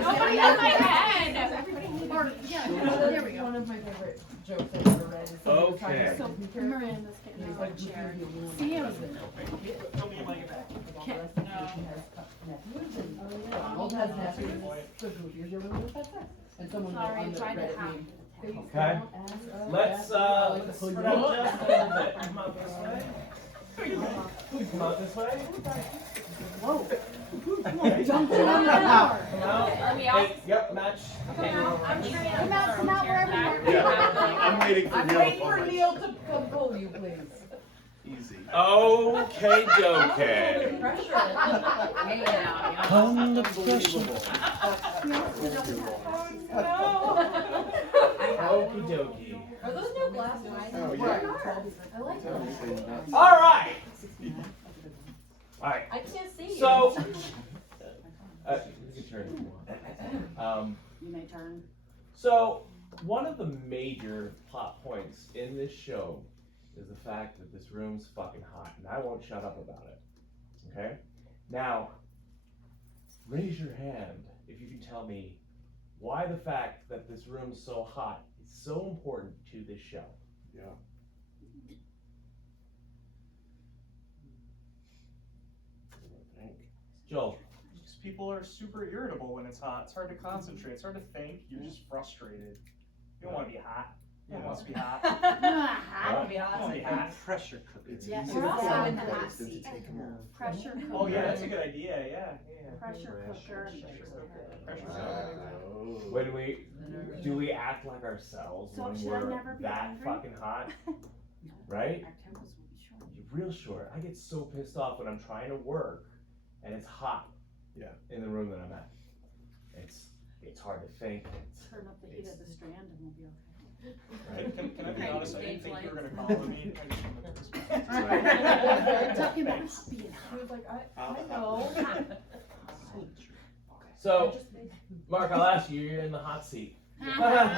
Nobody has my head. Or, yeah, there we go. One of my favorite jokes I've ever read is Okay. So Miranda's getting out of the chair. See him? Donald has nephews, so Goofy's your little pet sex. And someone on Sorry, the tried to Reddit hack. meme. Okay. Let's spread out just a little bit. Come out this way. Come out this way. Whoa. Okay. Jumped in on the floor. Come out. Are we out? Hey, yep, match. Okay. I'm trying to Come out wherever you are. Yeah, I'm waiting for I'm Neil. waiting for Neil to come pull you, please. Easy. Okay, okay. Pressure. Hey now. Under pressure. Okie dokie. Are those new glasses? Oh, yeah. Right. I like them. All right. All right. I can't see you. So, you can turn if you want. You may turn. So, one of the major plot points in this show is the fact that this room's fucking hot, and I won't shut up about it. Okay? Now, raise your hand if you can tell me why the fact that this room's so hot is so important to this show. Yeah. I think. Joel. Because people are super irritable when it's hot. It's hard to concentrate. It's hard to think. You're just frustrated. You don't want to be hot. You don't want to be hot. Hot. What? You don't want to be hot. Pressure cooker. It's Yes, easier we're to also find in the hot place than to seat. take 'em off. Pressure cooker. Oh yeah, that's a good idea. Yeah. Pressure cooker. Pressure Oh. When do we act like ourselves So when should I we're never be that angry? fucking hot? Right? Our tempers will be short. You're real short. I get so pissed off when I'm trying to work and it's hot. Yeah. In the room that I'm at. It's hard to think. Turn up the heat of the strand and we'll be okay. Right? Can I be Right, honest? I didn't think you were going to call me. I just wanted to respect. Talking about being He hot. was like, I know. So, Mark, I'll ask you, you're in the hot seat. Come on.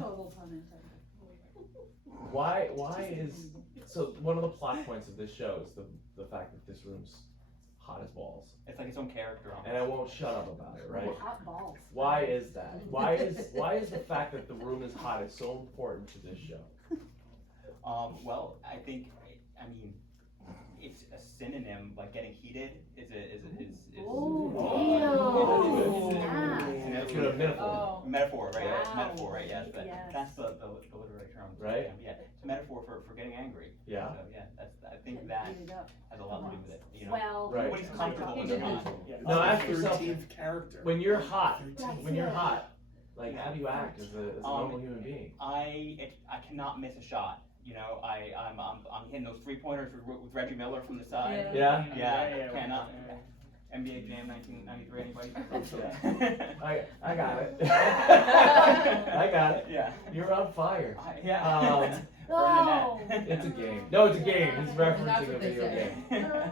Total pun intended. Why is, so one of the plot points of this show is the fact that this room's hot as balls. It's like its own character on And I won't shut up about it, right? Hot balls. Why is that? Why is the fact that the room is hot is so important to this show? Well, I think, I mean, it's a synonym, like getting heated is Oh, Yeah. It's good, a metaphor. metaphor, right? Wow. It's a metaphor, right? Yes, but Yes. that's the literary term. Right. Yeah, it's a metaphor for getting angry. Yeah. So yeah, I think that Heat it up. has a lot to do with it. You know, Well. Right. when he's comfortable when He you're didn't. not. Yeah. No, ask yourself, 13th character. when you're hot, That's when you're it. hot, like how do you act as a normal human being? I cannot miss a shot. You know, I'm hitting those 3-pointers with Reggie Miller from the side. Yeah? Yeah, cannot. NBA Jam 1993, anybody? I got it. I got it. Yeah. You're on fire. Yeah. Oh. It's a game. No, it's a game. He's referencing a video game.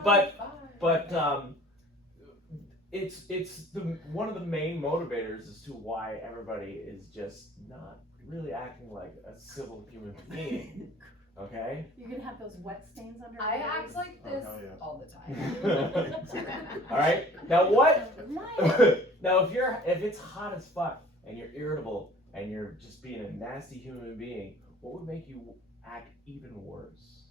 But it's one of the main motivators as to why everybody is just not really acting like a civil human being. Okay? You're gonna have those wet stains under your I eyes. act like this Oh, yeah. all the time. Alright? Now what? Mine. Now if it's hot as fuck and you're irritable and you're just being a nasty human being, what would make you act even worse?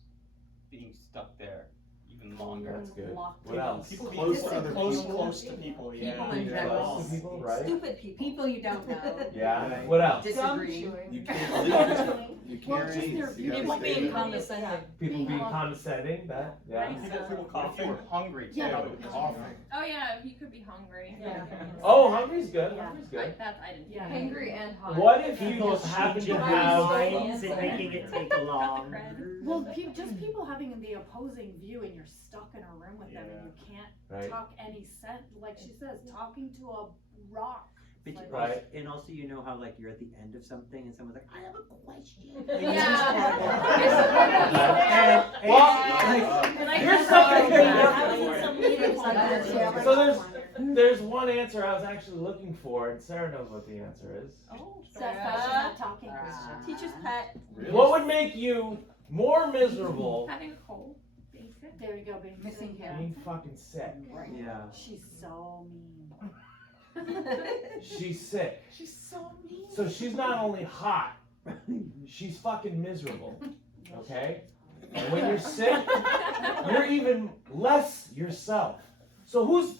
Being stuck there even longer. That's good. Locked What in. else? People Close being to other close people. to people. People Yeah. in general. Close to people, right? Stupid people you don't know. Yeah. What else? Disagree. You can't read. You Well, can't just read. their You gotta People stay being there. condescending. People being condescending. That. Yeah. People coughing. People hungry too. Yeah. Coughing. Oh yeah, he could be hungry. Yeah. Oh, hungry's good. Yeah. Hungry's good. That I didn't. Yeah. Angry and hot. What if you People just happen to changing have? minds and making it take long. Well, just people having the opposing view and you're stuck in a room with them and you can't Right. talk any sense. Like she says, talking to a rock. But you Like- Right. also, and also you know how like you're at the end of something and someone's like, I have a question. Here's something. I was in some meetings like that. So there's one answer I was actually looking for, and Sarah knows what the answer is. Oh, Seth thought she's not talking. Teacher's pet. What would make you more miserable Having a cold. There you go, being Missing sick. hair. Being fucking sick. Right. Yeah. She's so mean. She's sick. She's so mean. So she's not only hot, she's fucking miserable. Okay? And when you're sick, you're even less yourself. So who's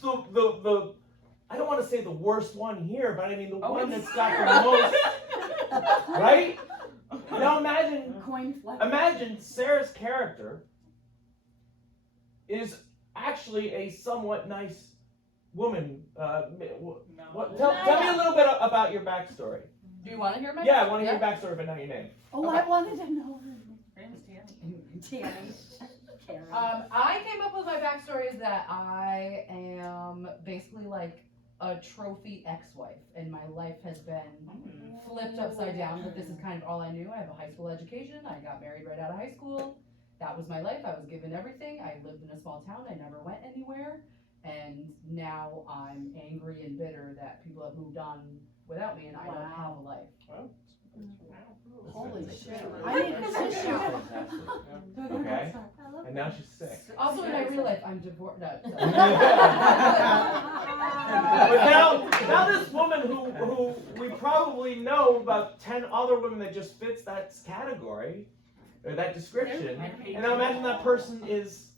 the I don't want to say the worst one here, but I mean the one that's got the most, right? Now imagine Sarah's character is actually a somewhat nice woman. What? Tell me a little bit about your backstory. Do you want to hear my? Yeah, I want to hear your backstory, but not your name. Oh, Okay. I wanted to know her. Karen. I came up with my backstory is that I am basically like a trophy ex-wife, and my life has been flipped upside down, but this is kind of all I knew. I have a high school education. I got married right out of high school. That was my life. I was given everything. I lived in a small town. I never went anywhere. And now I'm angry and bitter that people have moved on without me, and I don't have a life. Holy shit. I I need a tissue. Fantastic. Okay. And now she's sick. Also, in my real life, I'm divorced. No, But now this woman who we probably know about 10 other women that just fits that category, or that description, and now imagine that person is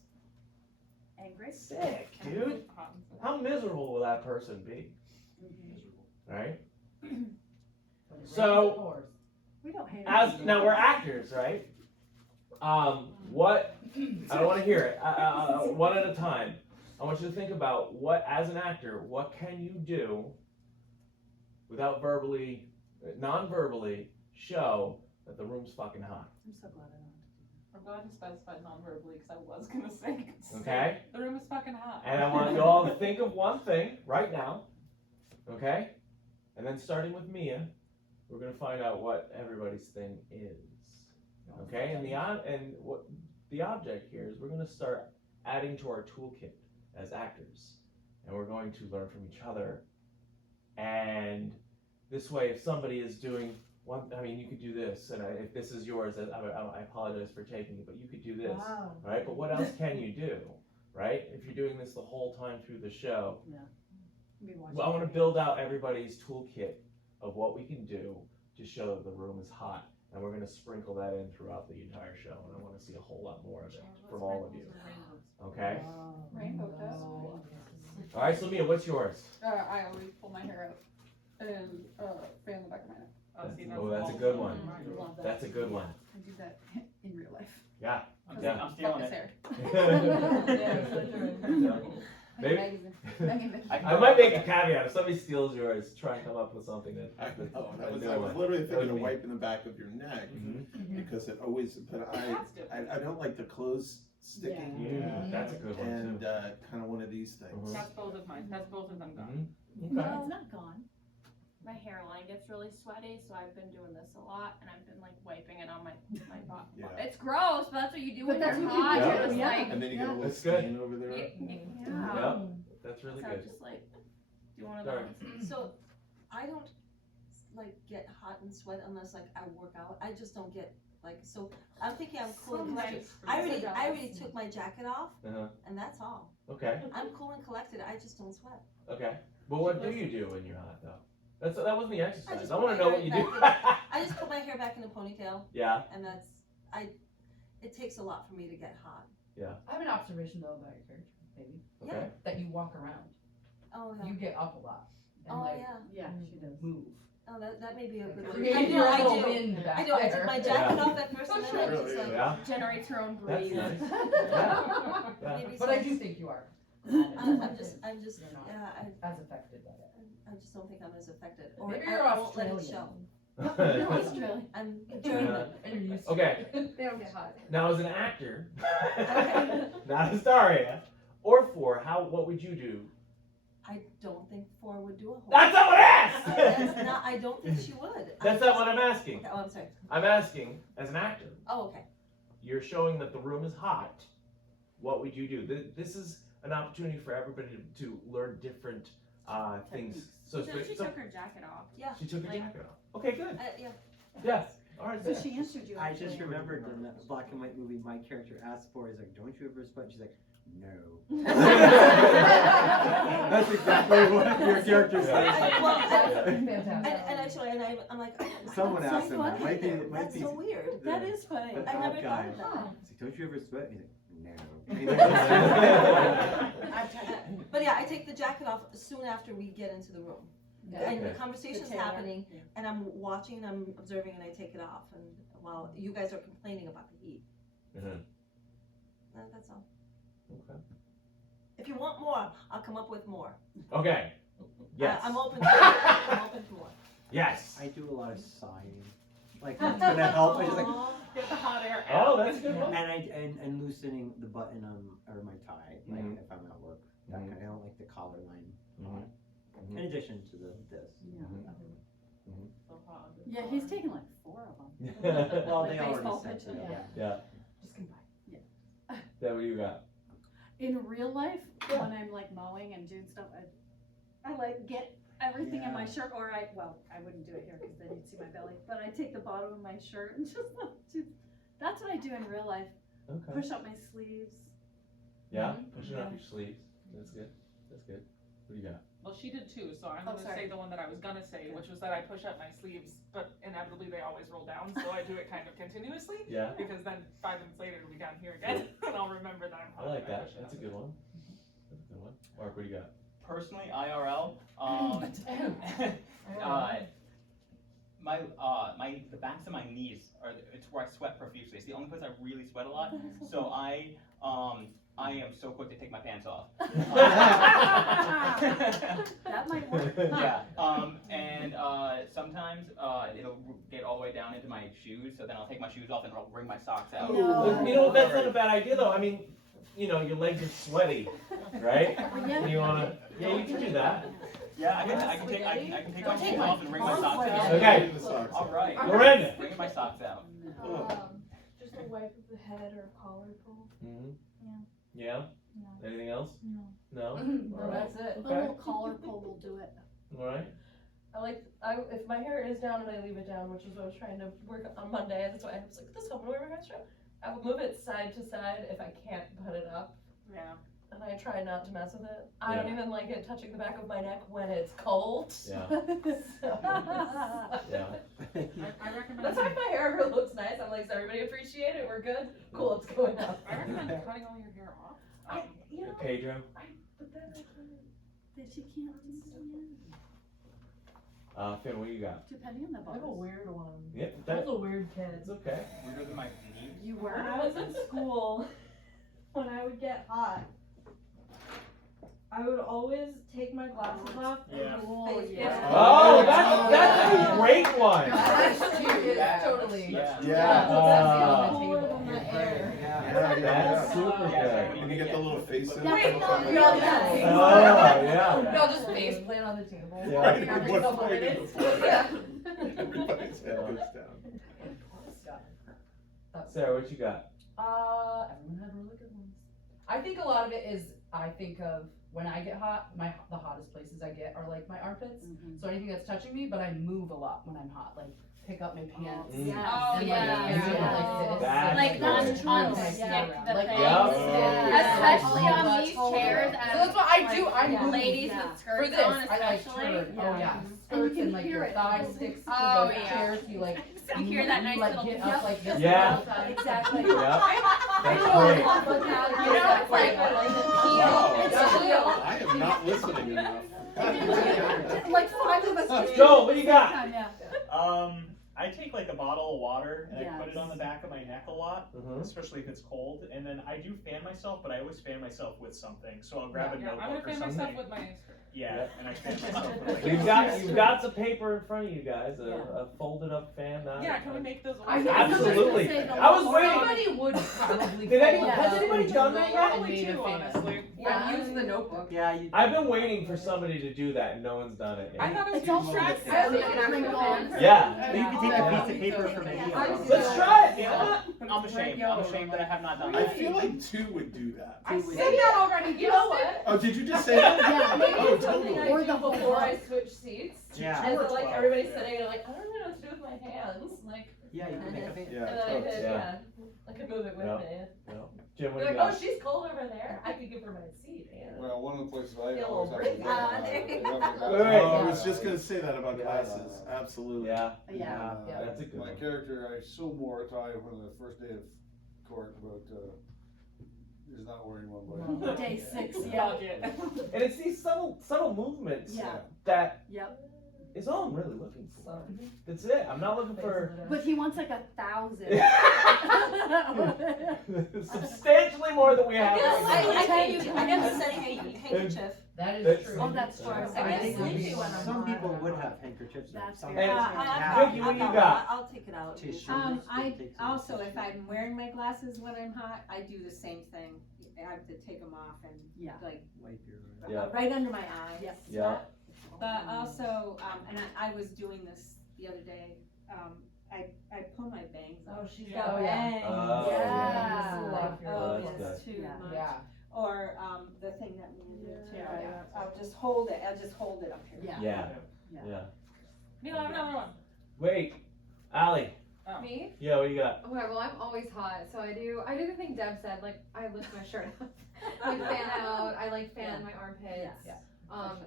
Angry? sick, dude. How miserable will that person be? Right? So, We don't hate now we're actors, right? What, I don't want to hear it, one at a time. I want you to think about as an actor, what can you do without non-verbally show that the room's fucking hot? I'm so glad I don't. I'm glad you specified non-verbally because I was gonna say. Okay? The room is fucking hot. And I want you all to think of one thing right now, okay? And then starting with Mia, we're gonna find out what everybody's thing is, okay? And what the object here is we're gonna start adding to our toolkit as actors, and we're going to learn from each other. And this way, if somebody is doing one, I mean, you could do this, and if this is yours, I apologize for taking it, but you could do this, right? But what else can you do, right? If you're doing this the whole time through the show, well, I want to build out everybody's toolkit of what we can do to show that the room is hot, and we're going to sprinkle that in throughout the entire show, and I want to see a whole lot more of it from all of you, okay? Rainbow dust. All right, so Mia, what's yours? I always pull my hair out and fan the back of my neck. Oh, that's a good one. I love that. That's a good one. I do that in real life. Yeah. I'm Yeah. stealing Fuck his it. hair. Maybe, Megan, I might make a caveat. If somebody steals yours, try and come up with something that. I know, a I was new one. literally That thinking would of be- wiping the back of your neck, Mhm. because it always, but I don't like the clothes sticking. Yeah, that's a good one And, too. kind of one of these things. That's both of mine. That's both of them gone. Mhm. No, Okay. it's not gone. My hairline gets really sweaty, so I've been doing this a lot, and I've been like wiping it on my butt. Yeah. It's gross, but that's what you do But when that's you're what you hot. do, You're just yeah. like, And then you get a little That's good. stain over there. yeah. Yep, that's really So good. I'm just like, do one of Sorry. those. So, I don't like get hot and sweat unless like I work out. I just don't get like, so I'm thinking I'm cool and collected. I already took my jacket off, Uh-huh. and that's all. Okay, I'm cool and collected. I just don't sweat. okay. But what do you do when you're hot though? That wasn't the exercise. just I put want to my know hair what you do. I just put my hair back in a ponytail, Yeah, and it takes a lot for me to get hot. I have an observation though about your character, baby, okay. that you walk around. Oh, You yeah. get up a lot and Oh, like yeah. Yeah, she does. move. Oh, that may be a good one. Create I your know, I little do. wind back I know, I took there. my jacket Yeah. off at first, and then I just like, Yeah, Generates her own that's breeze. nice. Yeah. maybe But I some- do think you are. I'm just, You're not yeah, as affected by it. I just don't think I'm as affected, or Maybe I you're won't let it show. Australian. You're Australian. I'm German. And you're used to Okay. it. They don't get hot. Now, as an actor, not a star yet, or what would you do? I don't think 4 would do a whole. That's not what I asked! That's not, I don't think she would. That's not what I'm asking. Okay, oh, I'm sorry. I'm asking, as an actor, Oh, okay. you're showing that the room is hot. What would you do? This is an opportunity for everybody to learn different things. So So she took her jacket off. Yeah. she took her Like- jacket off. Okay, good. Yeah. Yeah. All right, So Zach. she answered you. I just actually. remembered in the black and white movie, my character asked for is like, "Don't you ever sweat?" She's like, "No." That's exactly what your character says. And actually, I'm like, Someone that's so asked him that. funny. Might be That's so weird. That is funny. the I never odd thought guy. of that. He's like, "Don't you ever sweat?" He's like, But yeah, I take the jacket off soon after we get into the room. And the Okay. conversation's The tailor. happening, and I'm watching, and I'm observing, and I take it off, and while you guys are complaining about the heat. Mhm. That's all. Okay. If you want more, I'll come up with more. Okay. Yes. I'm open to it. I'm open to more. Yes. I do a lot of sighing. Like that's gonna help. I just like, Get the hot air Oh, out. that's a good one. and loosening the button or my tie, like Mhm. if I'm at work. That Mhm. kind of, I don't like the collar line. Mhm. In addition to this. So hot. Yeah, he's taken like 4 of them. Well, Like they already baseball sent pitching, it. yeah. Yeah. Just come by. That what you got? In real life, when I'm like mowing and doing stuff, I like get everything in my Yeah. shirt, or I wouldn't do it here because then you'd see my belly, but I take the bottom of my shirt and that's what I do in real life. Okay. Push up my sleeves. Yeah. Pushing up your sleeves. That's good. That's good. What do you got? Well, she did too, so I'm Oh, gonna sorry. say the one that I was gonna say, which was that I push up my sleeves, but inevitably they always roll down, so I do it kind of continuously, Yeah. because then 5 minutes later it'll be down here again, and I'll remember that I'm I hot like when I that. push it That's a up. good one. That's a good one. Mark, what do you got? Personally, IRL, the backs of my knees it's where I sweat profusely. It's the only place I really sweat a lot. So I am so quick to take my pants off. That might work. Yeah. And sometimes it'll get all the way down into my shoes. So then I'll take my shoes off and I'll wring my socks out. No. You know, that's not a bad idea though. I mean, you know, your legs are sweaty, right? Yeah. And you wanna, yeah, you can do that. Yeah, I can take my shoes off and wring my socks out. Okay. All right. Loren. Wringing my socks out. Just a wipe of the head or a collar pull. Mm-hmm. Yeah. Yeah? Anything else? No. No? No, that's it. A little collar pull will do it. Alright. If my hair is down and I leave it down, which is what I was trying to work on Monday, that's why I was like, this helped me wear my hair straight. I will move it side to side if I can't put it up. Yeah. And I try not to mess with it. I don't Yeah. even like it touching the back of my neck when it's cold. Yeah. So, Yeah. I recommend. that's why if my hair ever looks nice, I'm like, does everybody appreciate it? We're good? Cool, it's going up. I recommend cutting all your hair off. You know, Pedro? but then I can't. That she can't understand. Finn, what you got? Depending on the I have a bodies. weird one. Yep, I that, was a weird kid. it's okay. Weirder than my knees. You When were? I was in school, when I would get hot, I would always take my glasses off and Yeah. Oh, yeah. Oh, that's a great one! That's cute. Totally. Yeah. Yeah. cooler than the air. That's super Yeah, good. When you get the little face in. Wait, it. no, Oh, yeah. We all just face plant on the table. Yeah. Right, Every what's couple going minutes. on? Yeah. Everybody's head goes down. Sarah, what you got? Everyone had really good ones. I think a lot of it is, I think of when I get hot, the hottest places I get are like my armpits. Mhm. So anything that's touching me, but I move a lot when I'm hot. Like pick up my pants. Mm. Yes. Oh, And, yeah. and sort of, like, sit. That's Like good. on That's true. on Yeah. stick the Like, things. Yep. Especially Oh, on that's these totally. chairs So and that's what I do. I Yeah. move. ladies Yeah. with For skirts this, on I like especially. turn. Oh Yeah. yeah. And you Skirts can and like hear your it. thigh sticks to Oh, the yeah. chairs. You like You hear that nice like little get Yep. up like this. Yeah. all the time. Exactly. Yep. That's great. You know, it's like Wow. It's real. I am not listening enough. Like 5 of us. just Joel, what do you got? Time, yeah. I take like a bottle of water and I put it Yes. on the back of my neck a lot, Mhm. especially if it's cold. And then I do fan myself, but I always fan myself with something. So I'll grab a Yeah, I'm gonna notebook or fan something. myself with my skirt. Yeah, and I fan myself with like. You've got some paper in front of you guys, a folded up fan. Yeah, can we make those? I know. Absolutely. Say the I was Lord. waiting. Somebody would probably. Did anyone- fold has up anybody and done do that it yet? and Probably made a two, fan. honestly. I'm using the notebook. Yeah, you. I've been waiting for somebody to do that and no one's done it I yet. thought it was It's all too stressed. stressful. Make it actually on. Yeah. You can take a piece of paper from any of them. Let's try it, man. I'm ashamed. I'm ashamed that I have not done I that. feel like 2 would do that. I said that already. You know what? Oh, did you just say that? Yeah. Maybe Oh, it's something totally. I Or do the whole before I time. switch seats. Yeah. And Or so, like 12, everybody's yeah. sitting and I'm like, I don't know what to do with my hands. Like, Yeah, you can make a And Yeah, then I totes. could, Yeah. I could move it with Yeah. me. No. Jim, what You're do like, you oh, got? she's cold over there. I could give her my seat. And Well, one of the places I Feel always have to really work good. on There is you rubber go. glasses. Wait. Oh, I was just gonna say that about glasses, absolutely. Yeah. Yeah. Yeah. That's a good My one. character, I so mortified when the first day of court, but is not wearing one. But Day 6, yeah. And it's these subtle movements Yeah. that Yep. is all I'm really looking for. That's it. I'm not looking for But he wants like 1,000. substantially more than we have right now. I get a handkerchief. That is That's- true. Oh, that's true. I I think get sleepy when I'm some hot. people would have handkerchiefs. That's Some fair. people And- Vicky, what you got? I'll take it out. Tissue. I Take some also, if tissue. I'm wearing my glasses when I'm hot, I do the same thing. I have to take them off and Yeah. like Wipe your. Yeah. right under my eyes. Yes. Yeah. But also, and I was doing this the other day. I pull my bangs Oh, off. she's Yeah. got bangs. Oh, Yeah. Love your Oh, bangs. that's It's too Yeah. much. Yeah. Or the thing that we do too. Yeah. I'll just hold it. I'll just hold it up here. Yeah. Yeah. Yeah. Yeah. Neil, I have another one. Wait, Allie. Me? Yeah, what you got? Okay, well, I'm always hot, so I do the thing Deb said, like, I lift my shirt up, like, fan out, I, like, fan my armpits. Yes.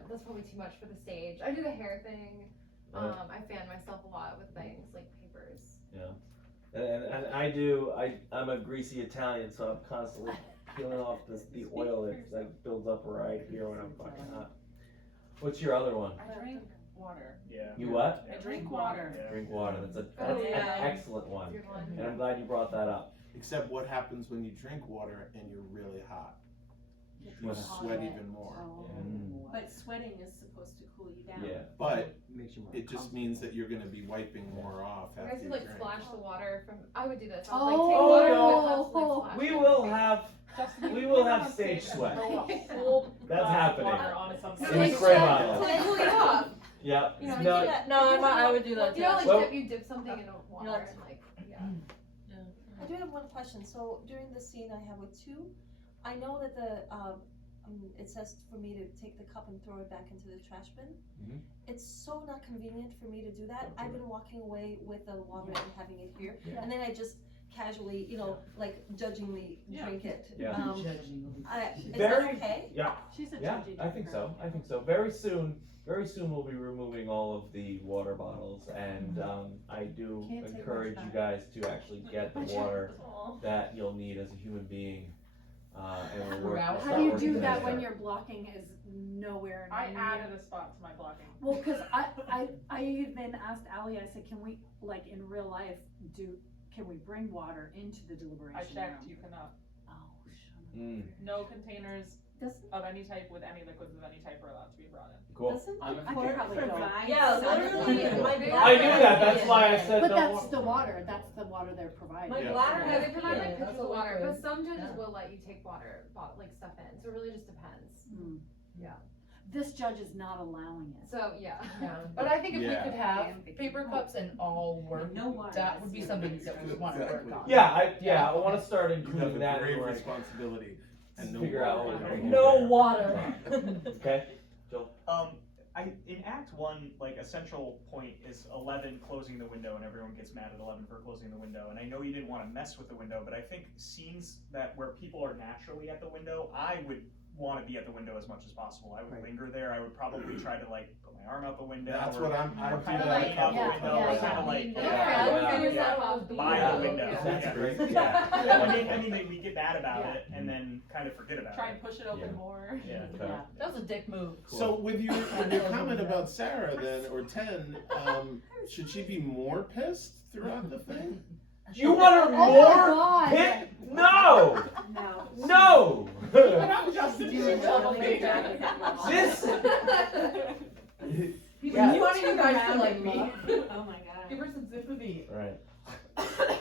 That's probably too much for the stage. I do the hair thing, Right. I fan myself a lot with things, like papers. Yeah. And I do. I'm a greasy Italian, so I'm constantly peeling off the oil that like builds up right here when I'm fucking hot. What's your other one? I drink water. Yeah. You what? I drink water. Yeah. Drink water. That's Oh, an yeah. excellent one. Good one. And I'm glad you brought that up. Except what happens when you drink water and you're really hot? You What sweat even more. But sweating is supposed to cool you down. Yeah. But Makes you more it just means that you're gonna be wiping more off I after guys you would, like, drink. splash the water from, I would do this. I Oh, would, like, take water no. from my cups and, like, splash We it. will have stage sweat. That's happening. So, In like, spray to, bottles. like, cool you off. Yeah. You know, No, you do that. No, I would do that You know, like, Well- you dip something in water like- and, like, yeah. I do have one question. So during the scene I have with 2, I know that it says for me to take the cup and throw it back into the trash bin. Mhm. It's so not convenient for me to do that. I've been walking away with the water and having it here, Yeah. and then I just casually, like judgingly drink it. Yeah. Is Very- that okay? Yeah. She's a Yeah, judgy I think so. girl. I think so. Very soon we'll be removing all of the water bottles, and I do Can't take encourage much you time. guys to actually get the water that you'll need as a human being. And we'll Throughout. start How do you working do that together. when your blocking is nowhere I near? added a spot to my blocking. Well, because I even asked Allie, I said, can we, like, in real life, can we bring water into the deliberation I room? checked, you cannot. Oh, shut Mm, No containers Doesn't of any type with any liquids of any type are allowed to be brought in. cool. doesn't I the could court probably go. provide Yeah, some- literally, my I knew that. That's why I said But no that's more. the water, that's the water they're providing. My Yeah. bladder Yeah, they provide, like, yeah, pitchers of water, liquid. but some judges Yeah. will let you take water, like, stuff in, so it really just depends. Mm. Yeah. This judge is not allowing it. So, yeah. Yeah. But I think if Yeah. we could have paper cups and all work, No water. that would be something that we would want to work on. Yeah, I want to start You have including a that. grave in, like, responsibility and no figure out water. what we're doing. No water. Okay. Joel. In Act 1, like, a central point is 11 closing the window, and everyone gets mad at 11 for closing the window. And I know you didn't want to mess with the window, but I think scenes where people are naturally at the window, I would want to be at the window as much as possible. I would Right. linger there. I would probably try to, like, put my arm out the window. That's or, what I do or kind of that lean out the Yeah, window, yeah, or yeah. kind of like By by the window. That's Yeah. great. I mean, we get mad about Yeah. it and then kind of forget about Try it. and push it open Yeah. more. Yeah. Okay. That was a dick move. So with your comment about Sarah then, or 10, should she be more pissed throughout the thing? You want her Oh my more God. pit? No! No. No! Justin, you should Double me. major. This. Yeah. You want you guys to like me? Oh my god. Give her some sympathy. Right.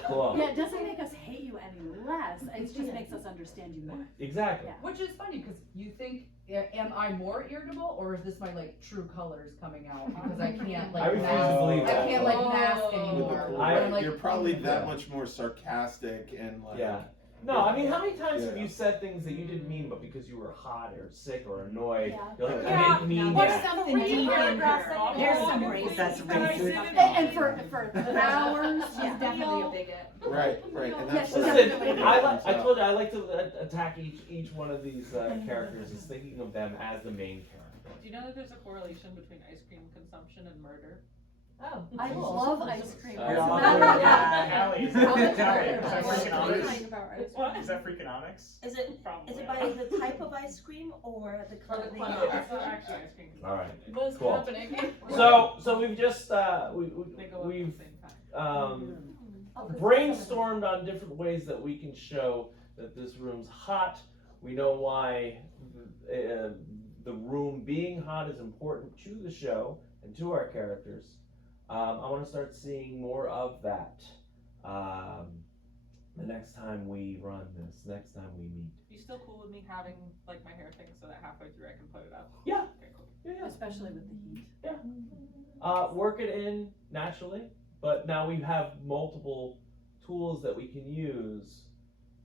Cool. Yeah, it doesn't make us hate you any less, it just makes us understand you more. Exactly. Yeah. Which is funny because you think, am I more irritable or is this my like true colors coming out because I can't like I refuse to mask, believe I that. can't like Oh. mask With the anymore. cool- I- I'm, like, you're probably that Yeah. much more sarcastic and like Yeah. No, I mean, how many times have Yeah. you said things that you didn't mean, but because you were hot or sick or annoyed, Yeah. you're like, Yeah. I didn't mean There's that. something Three deep in paragraphs her. that you There's don't some want racist That's stuff. racist. And for hours, She's definitely a bigot. Right, right, and that's. Yes, Listen, I told you I like to attack each one of these characters as thinking of them as the main character. Do you know that there's a correlation between ice cream consumption and murder? Oh, I cool. love ice cream. Yeah. As a matter of fact, Allie, is How that, much is that are Freakonomics? What? Is that Freakonomics? Is it Probably. by the type of ice cream or the Or the quantity? quantity? It's not actually ice cream. All right. What's Cool. happening? So we've just They go up we've at the same time. brainstormed on different ways that we can show that this room's hot. We know why the room being hot is important to the show and to our characters. I want to start seeing more of that the next time we run this, next time we meet. You still cool with me having like my hair thing so that halfway through I can put it up? Yeah. Okay, cool. Yeah. especially with the heat. Work it in naturally, but now we have multiple tools that we can use.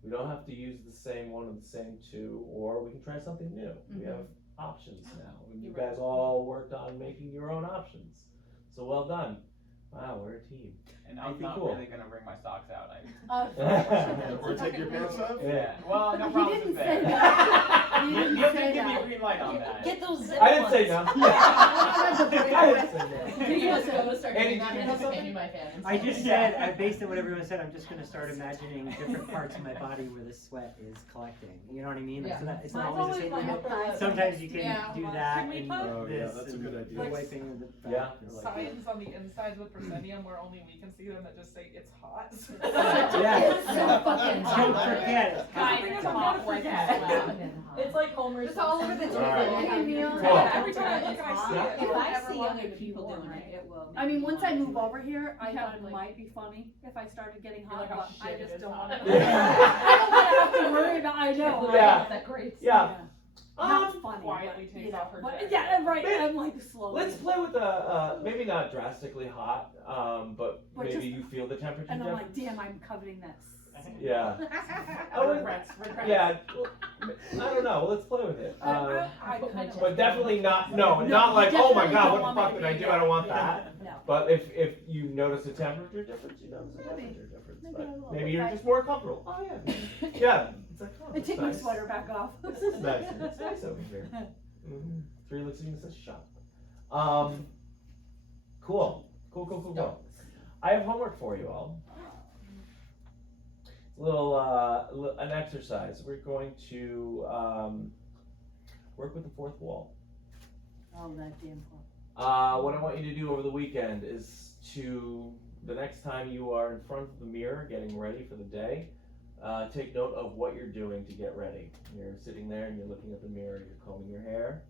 We don't have to use the same one or the same two, or we can try something new. We have options now. And you guys all worked on making your own options. So well done. Wow, we're a team. And I'm Pretty not cool. really gonna bring my socks out. Or take your pants off? Yeah. Well, no He problem didn't with say that. that. He You didn't have say to give me a that. green light on that. Get those zip I didn't say no. ones. I didn't say no. You guys go to start Andy, getting did you that have and something? hand you my fans. I just said, based on what everyone said, I'm just gonna start imagining different parts of my body where the sweat is collecting. You know what I mean? Yeah. So that it's not Mine's always the always same my thing. upper lip. Sometimes you can Yeah. do Can that we and put- Oh, yeah, this that's a and good idea. the Like wiping of the back. Yeah. or like- Signs on the insides of proscenium where only we can see them that just say it's hot. Yeah. It's so fucking Don't hot. forget it. Guys, it's hot like that. It's like Homer's. It's all over the Simpsons. table. Alright. Hey, Neil. Cool. Yeah, every time I look, I see Yeah. it. If I Ever see wanted other to people be doing warm. it, it will. I mean, once I make me move wanna over here, I You thought have, it like- might be funny if I started getting You're hot, like, oh, but I shit, it just is don't hot. want to. I don't want to have to worry about. I know. Yeah. That great. Yeah. Not funny. Quietly but, takes you know, off her but- jacket. Yeah, right. I'm like slowly. Let's play with maybe not drastically hot, but But maybe just- you feel the temperature And I'm difference. like, damn, I'm coveting that. Yeah. Regrets. Yeah. Well, I don't know. Let's play with it. I kind of. But definitely not. No, No, not you like, oh my definitely god, don't what want the me fuck to did I be- do? I don't want yeah, that. No. But if you notice a temperature difference, you notice a Maybe. temperature difference. Maybe But a little maybe bit. you're just more comfortable. Oh yeah. Yeah. It's like, oh, I that's take my nice. sweater back off. This is nice. It's nice over here. Mm-hmm. 3 looks at me and says, shut. Cool. I have homework for you all. An exercise. We're going to work with the fourth wall. Oh, that damn clock. What I want you to do over the weekend is the next time you are in front of the mirror getting ready for the day, take note of what you're doing to get ready. You're sitting there and you're looking at the mirror, you're combing your hair.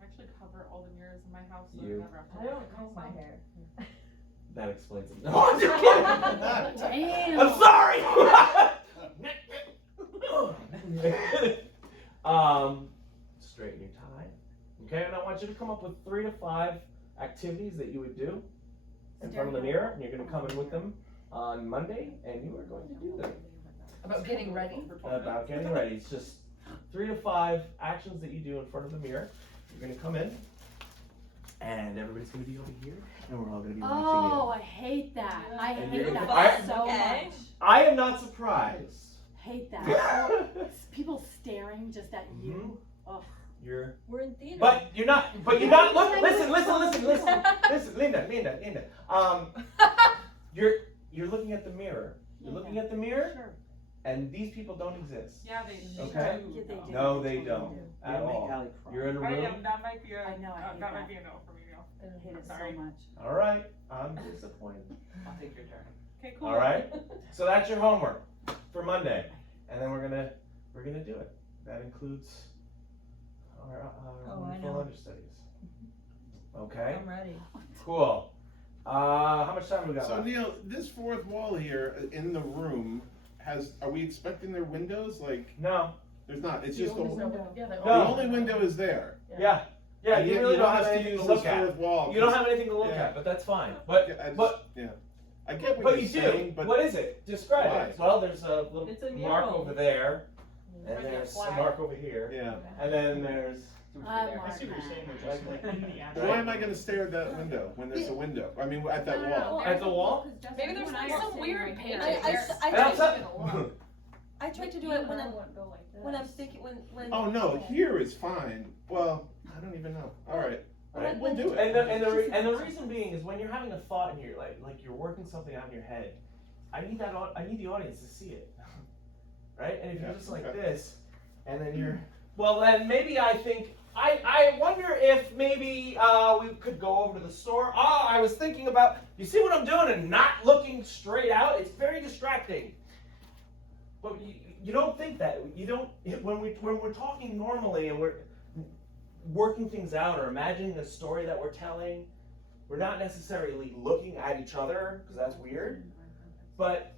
I actually cover all the mirrors in my house so You- I never have to I look don't at comb my myself. hair. That explains it. No, I'm just kidding. Damn. I'm sorry. Straighten your tie. Okay, and I want you to come up with 3 to 5 activities that you would do in front of the mirror, and you're going to come in with them on Monday, and you are going to do them. About getting ready. About getting ready. It's just 3 to 5 actions that you do in front of the mirror. You're going to come in, and everybody's going to be over here, and we're all going to be watching Oh, you. I hate that. I And hate you're- that I- so Okay. much. I am not surprised. Hate that. People staring just at you. Ugh. You're We're in theater. But you're not. Look, listen, Linda. You're looking at the mirror. You're looking at the mirror, Sure. and these people don't exist. Yeah, they Okay. Yeah, they do. No, they don't They at make all. Allie cry. You're in a I room. am. That might be a. I know, I hate that might that. be a no for me, Neil. I hate it Sorry. so much. All right. I'm disappointed. I'll take your turn. Okay, cool. All right. So that's your homework for Monday, and then we're gonna do it. That includes our I wonderful know. understudies. Okay. I'm ready. Cool. How much time we got So left? Neil, this fourth wall here in the room are we expecting there windows? Like, No. there's not, it's The just only the window- yeah, the No. only- only window is there. Yeah. Yeah. And You yet really don't want have us to anything to use look this at. fourth wall, You don't 'cause- have anything to look Yeah. at, but that's fine. Yeah, I But just- but yeah. I get what But you're you saying, do. but What is it? Describe why? it. Well, there's a little It's a mark mural. over there, and Like a there's a flag. mark over here, Yeah. and then there's. I see what you're saying, though, Justin, like in the actual. Why am I gonna stare at that window when there's a window? I mean, at that wall. At the wall? Maybe there's like some weird painting. I And I'll tried tell- I tried to do it when I'm thinking, when. Oh no, here is fine. Well, I don't even know. All right, we'll do it. And the reason being is when you're having a thought in your like you're working something out in your head, I need the audience to see it, right? And if you're just like this, and then you're well, then maybe I think I wonder if maybe we could go over to the store. Oh, I was thinking about. You see what I'm doing and not looking straight out? It's very distracting. But you don't think that. You don't when we're talking normally and we're working things out or imagining a story that we're telling, we're not necessarily looking at each other because that's weird. But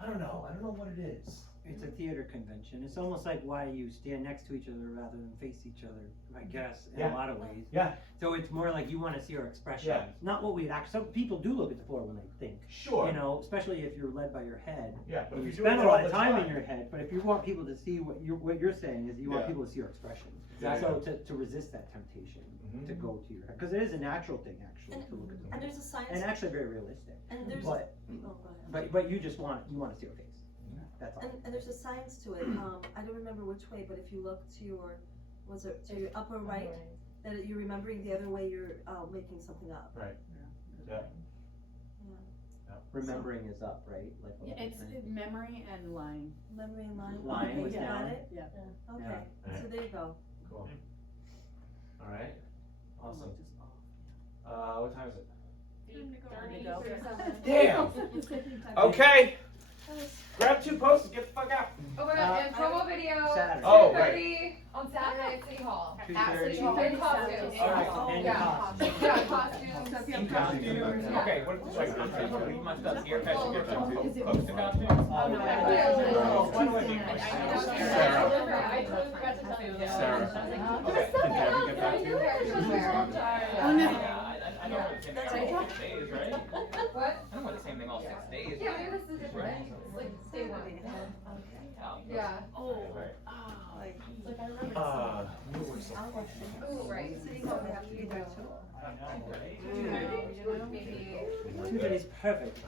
I don't know what it is. It's a theater convention. It's almost like why you stand next to each other rather than face each other, I guess, in Yeah. a lot of ways. Yeah. So it's more like you want to see our expressions, Yeah. not what we actually. Some people do look at the floor when they think. Sure. You know, especially if you're led by your head. Yeah, but And you if you're doing spend it a lot all of the time in time. your head, but if you want people to see what you're saying is you want Yeah. people to see your expressions. Exactly. So to resist that temptation to go to your head, because it is a natural thing actually to look at the And floor. there's a science. And actually very realistic. And there's. But Oh, go ahead. but you just want to see your face. That's all. And there's a science to it. I don't remember which way, but if you look to your, to your upper right, that you're remembering the other way you're making something up. Right. Yeah. Remembering is up, right? Like Yeah, it's memory and lying. Memory and lying. Lying Okay, was you down. got it? Yeah. Okay, Yeah. so there you go. Cool. All right. Awesome. What time is it? Damn. Okay. Grab 2 posters. Get the fuck out. Oh my god, and promo video, Saturday. Oh, 2:30 on Saturday at City Hall. At 2:30. City Hall, in costumes. All right. And Yeah. costumes. Yeah, costumes. In costumes. Yeah. Okay. What? So I can leave my stuff here. Can I get some close to costumes? Oh, no, Why do I need my Sarah. I totally forgot to tell you. Sarah. Okay. Did Gabby get back to you? Oh no. I don't want the same thing all 6 days, right? What? I don't want the same thing all 6 days. Yeah, maybe this is different. It's like stay one. Yeah. Oh. Like I remember. You were so Oh, right. City Hall, they have to be there too. I know, right? Maybe. 2:30 is perfect.